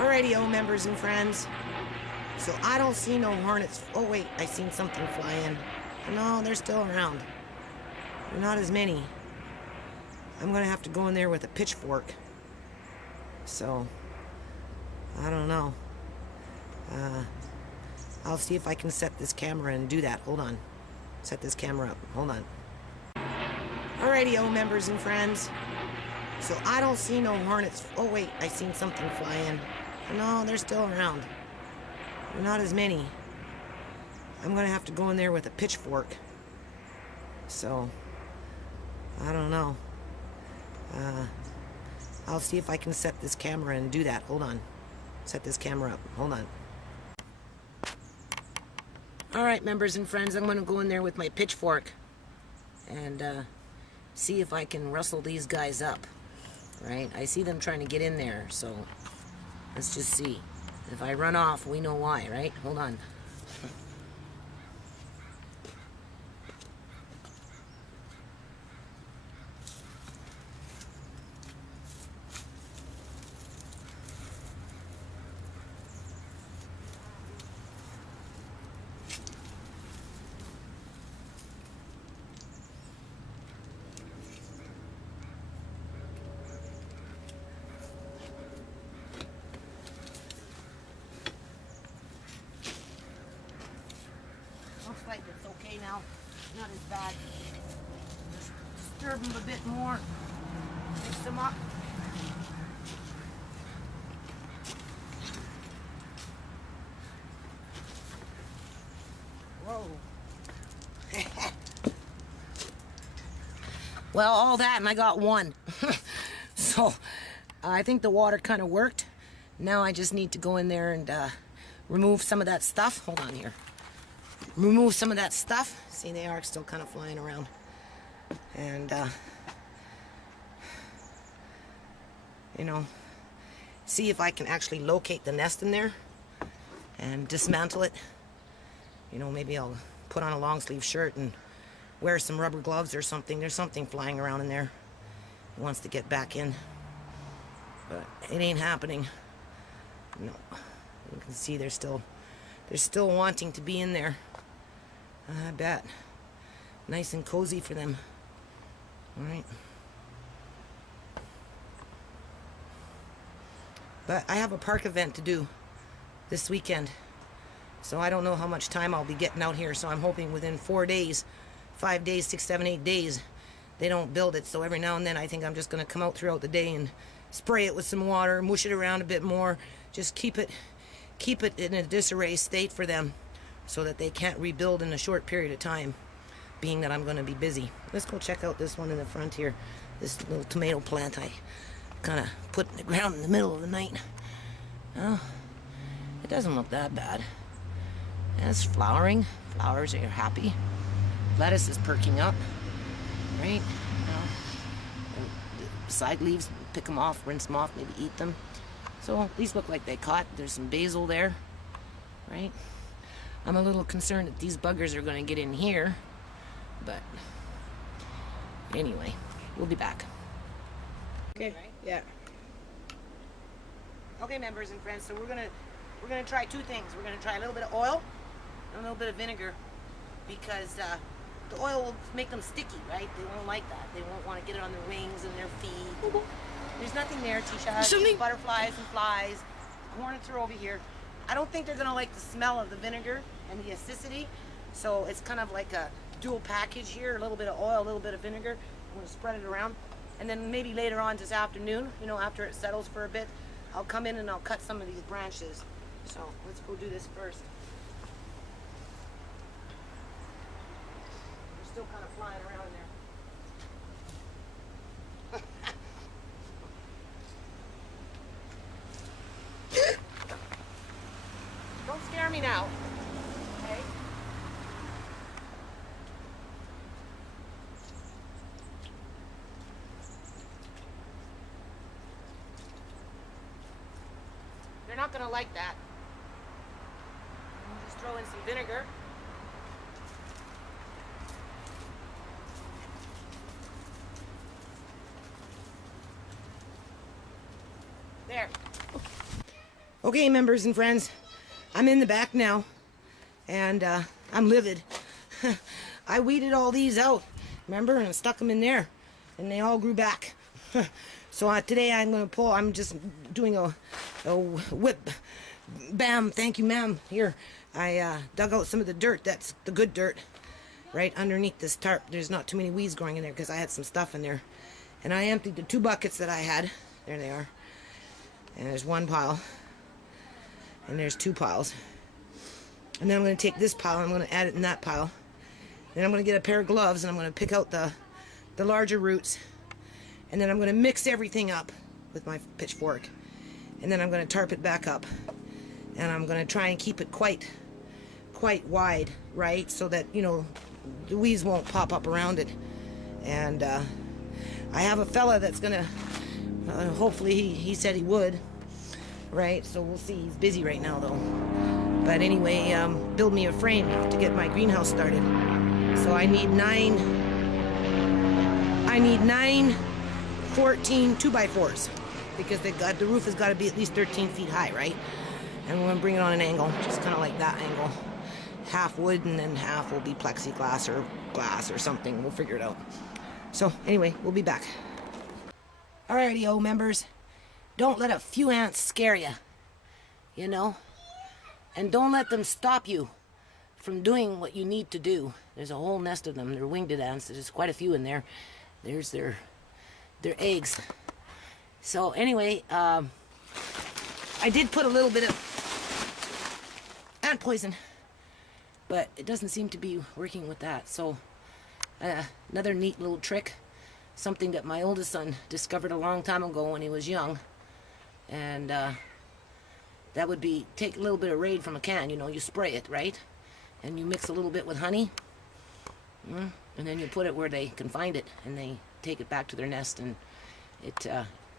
Alrighty, members and friends. So I don't see no hornets. Oh wait, I seen something fly in. No, they're still around. They're not as many. I'm gonna have to go in there with a pitchfork. So, I don't know. I'll see if I can set this camera and do that. Hold on. Set this camera up. Hold on. Alrighty, members and friends. So I don't see no hornets. Oh wait, I seen something fly in. No, they're still around. They're not as many. I'm gonna have to go in there with a pitchfork. So, I don't know. I'll see if I can set this camera and do that. Hold on. Set this camera up. Hold on. Alright, members and friends, I'm gonna go in there with my pitchfork and see if I can rustle these guys up. Right? I see them trying to get in there, so let's just see. If I run off, we know why, right? Hold on. Looks like it's okay now. Not as bad. Just disturb them a bit more. Mix them up. Whoa. Well, all that and I got one. So, I think the water kind of worked. Now I just need to go in there and remove some of that stuff. Hold on here. Remove some of that stuff. See, they are still kind of flying around. And, you know, see if I can actually locate the nest in there and dismantle it. You know, maybe I'll put on a long sleeve shirt and wear some rubber gloves or something. There's something flying around in there. It wants to get back in. But it ain't happening. No. You can see they're still wanting to be in there. I bet. Nice and cozy for them. Alright. But I have a park event to do this weekend. So I don't know how much time I'll be getting out here. So I'm hoping within 4 days, 5 days, 6, 7, 8 days, they don't build it. So every now and then I think I'm just going to come out throughout the day and spray it with some water, mush it around a bit more. Just keep it in a disarray state for them, so that they can't rebuild in a short period of time, being that I'm going to be busy. Let's go check out this one in the front here. This little tomato plant I kind of put in the ground in the middle of the night. Oh, it doesn't look that bad. It's flowering. Flowers are happy. Lettuce is perking up. Right? The side leaves, pick them off, rinse them off, maybe eat them. So these look like they caught. There's some basil there. Right? I'm a little concerned that these buggers are going to get in here, but anyway, we'll be back. Okay, yeah. Okay, members and friends, so we're gonna try two things. We're gonna try a little bit of oil and a little bit of vinegar, because the oil will make them sticky, right? They won't like that. They won't want to get it on their wings and their feet. There's nothing there, Tisha. Butterflies and flies. Hornets are over here. I don't think they're going to like the smell of the vinegar and the acidity, so it's kind of like a dual package here, a little bit of oil, a little bit of vinegar. I'm going to spread it around, and then maybe later on this afternoon, you know, after it settles for a bit, I'll come in and I'll cut some of these branches. So let's go do this first. They're still kind of flying around in there. Don't scare me now. Okay? They're not going to like that. Just throw in some vinegar. There. Okay, members and friends, I'm in the back now, and I'm livid. I weeded all these out, remember, and stuck them in there, and they all grew back. So today I'm going to pull, I'm just doing a whip, bam, thank you ma'am, here. I dug out some of the dirt, that's the good dirt, right underneath this tarp. There's not too many weeds growing in there because I had some stuff in there. And I emptied the 2 buckets that I had, there they are, and there's 1 pile. And there's 2 piles. And then I'm going to take this pile and I'm going to add it in that pile. Then I'm going to get a pair of gloves and I'm going to pick out the larger roots. And then I'm going to mix everything up with my pitchfork. And then I'm going to tarp it back up. And I'm going to try and keep it quite wide, right? So that, you know, the weeds won't pop up around it. And I have a fella that's going to, hopefully he said he would. Right, so we'll see. He's busy right now though. But anyway, build me a frame to get my greenhouse started. So I need 9 14 2x4s because the roof has got to be at least 13 feet high, right? And we're gonna bring it on an angle, just kind of like that angle. Half wood and then half will be plexiglass or glass or something. We'll figure it out. So anyway, we'll be back. Alrighty, members. Don't let a few ants scare you, you know? And don't let them stop you from doing what you need to do. There's a whole nest of them. They're winged ants. There's quite a few in there. There's their eggs. So anyway, I did put a little bit of ant poison, but it doesn't seem to be working with that. So another neat little trick, something that my oldest son discovered a long time ago when he was young. And that would be, take a little bit of Raid from a can, you know, you spray it, right? And you mix a little bit with honey, and then you put it where they can find it, and they take it back to their nest, and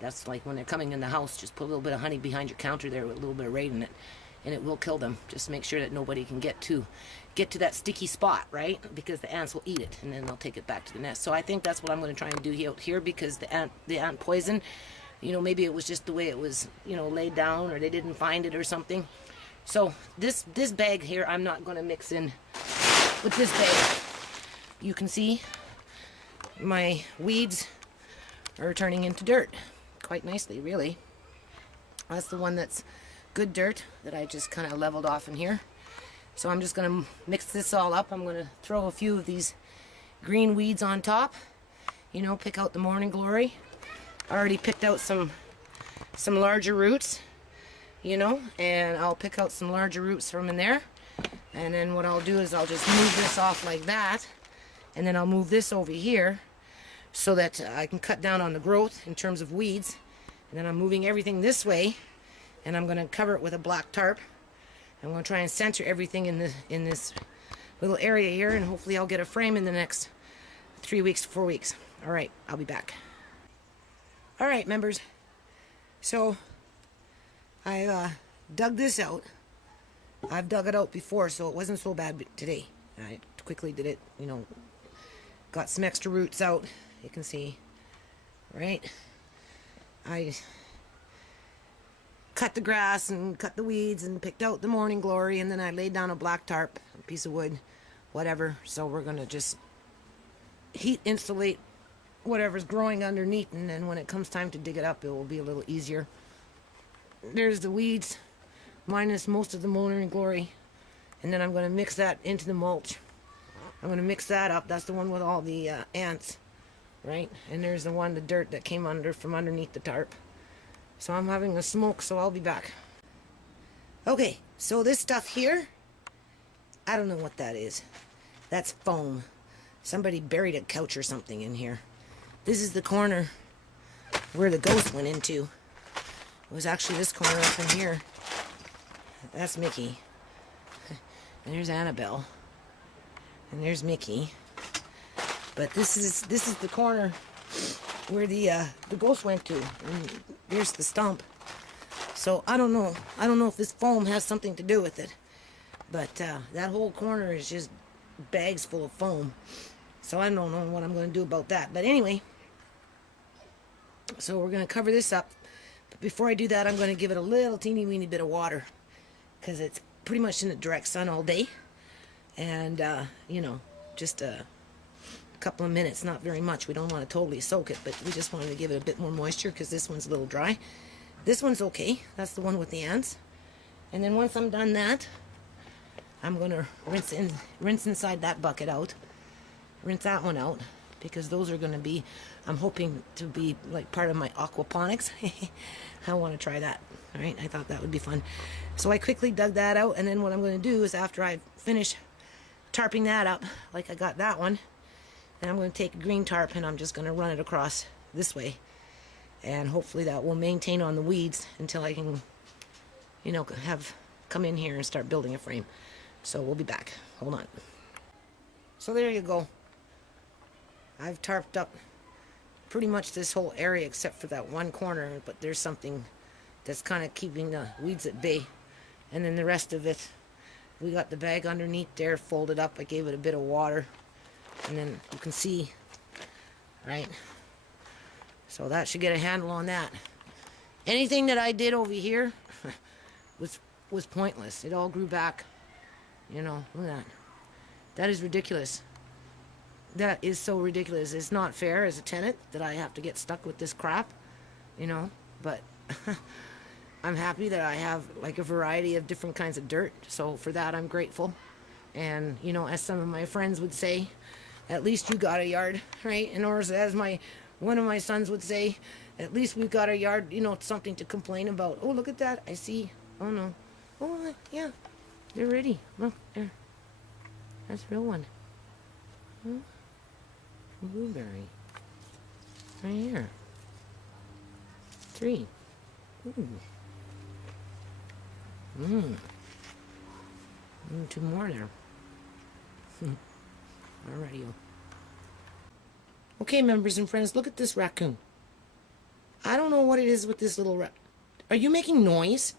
that's like when they're coming in the house, just put a little bit of honey behind your counter there with a little bit of Raid in it, and it will kill them. Just make sure that nobody can get to that sticky spot, right? Because the ants will eat it, and then they'll take it back to the nest. So I think that's what I'm going to try and do out here, because the ant poison, you know, maybe it was just the way it was, you know, laid down, or they didn't find it or something. So this bag here, I'm not going to mix in with this bag. You can see my weeds are turning into dirt quite nicely, really. That's the one that's good dirt that I just kind of leveled off in here. So I'm just going to mix this all up. I'm going to throw a few of these green weeds on top. You know, pick out the morning glory. I already picked out some larger roots, you know, and I'll pick out some larger roots from in there. And then what I'll do is I'll just move this off like that, and then I'll move this over here so that I can cut down on the growth in terms of weeds. And then I'm moving everything this way, and I'm going to cover it with a black tarp. I'm going to try and center everything in this little area here, and hopefully I'll get a frame in the next 3 weeks to 4 weeks. All right, I'll be back. All right, members. So I dug this out. I've dug it out before, so it wasn't so bad today. I quickly did it, you know, got some extra roots out, you can see, right? I cut the grass and cut the weeds and picked out the morning glory, and then I laid down a black tarp, a piece of wood, whatever. So we're going to just heat insulate whatever's growing underneath, and then when it comes time to dig it up, it will be a little easier. There's the weeds, minus most of the morning glory, and then I'm going to mix that into the mulch. I'm going to mix that up. That's the one with all the ants, right? And there's the one, the dirt that came from underneath the tarp. So I'm having a smoke, so I'll be back. Okay, so this stuff here, I don't know what that is. That's foam. Somebody buried a couch or something in here. This is the corner where the ghost went into. It was actually this corner up in here. That's Mickey. And there's Annabelle. And there's Mickey. But this is the corner where the ghost went to. And there's the stump. So I don't know. I don't know if this foam has something to do with it. But that whole corner is just bags full of foam. So I don't know what I'm going to do about that. But anyway, so we're going to cover this up, But before I do that, I'm going to give it a little teeny weeny bit of water, because it's pretty much in the direct sun all day. And, you know, just a couple of minutes, not very much. We don't want to totally soak it, but we just wanted to give it a bit more moisture because this one's a little dry. This one's okay. That's the one with the ants. And then once I'm done that, I'm going to rinse inside that bucket out. Rinse that one out, because those are going to be, I'm hoping to be like part of my aquaponics. I want to try that. All right, I thought that would be fun. So I quickly dug that out, and then what I'm going to do is, after I finish tarping that up, like I got that one, and I'm going to take a green tarp and I'm just going to run it across this way, and hopefully that will maintain on the weeds until I can, you know, come in here and start building a frame. So we'll be back. Hold on. So there you go. I've tarped up pretty much this whole area except for that one corner, but there's something that's kind of keeping the weeds at bay. And then the rest of it, we got the bag underneath there folded up. I gave it a bit of water, and then you can see, right? So that should get a handle on that. Anything that I did over here was pointless. It all grew back. You know, look at that. That is ridiculous. That is so ridiculous. It's not fair as a tenant that I have to get stuck with this crap, you know, but I'm happy that I have like a variety of different kinds of dirt. So for that, I'm grateful. And, you know, as some of my friends would say, at least you got a yard, right? And or as one of my sons would say, at least we've got a yard, you know, something to complain about. Oh, look at that. I see. Oh, no. Oh, yeah. They're ready. Look, there. That's a real one. Hmm? Blueberry. Right here. 3. Ooh. Two more there. Alrighty. Okay, members and friends, look at this raccoon. I don't know what it is with this little Are you making noise?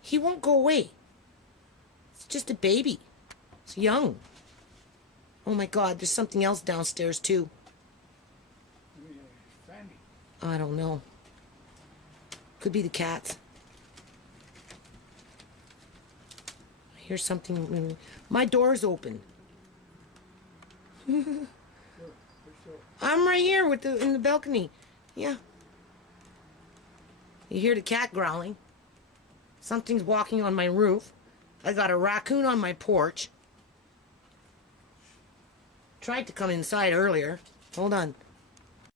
He won't go away. It's just a baby. It's young. Oh my God, there's something else downstairs too. I don't know. Could be the cats. I hear something. My door's open. I'm right here in the balcony. Yeah. You hear the cat growling. Something's walking on my roof. I got a raccoon on my porch. Tried to come inside earlier. Hold on.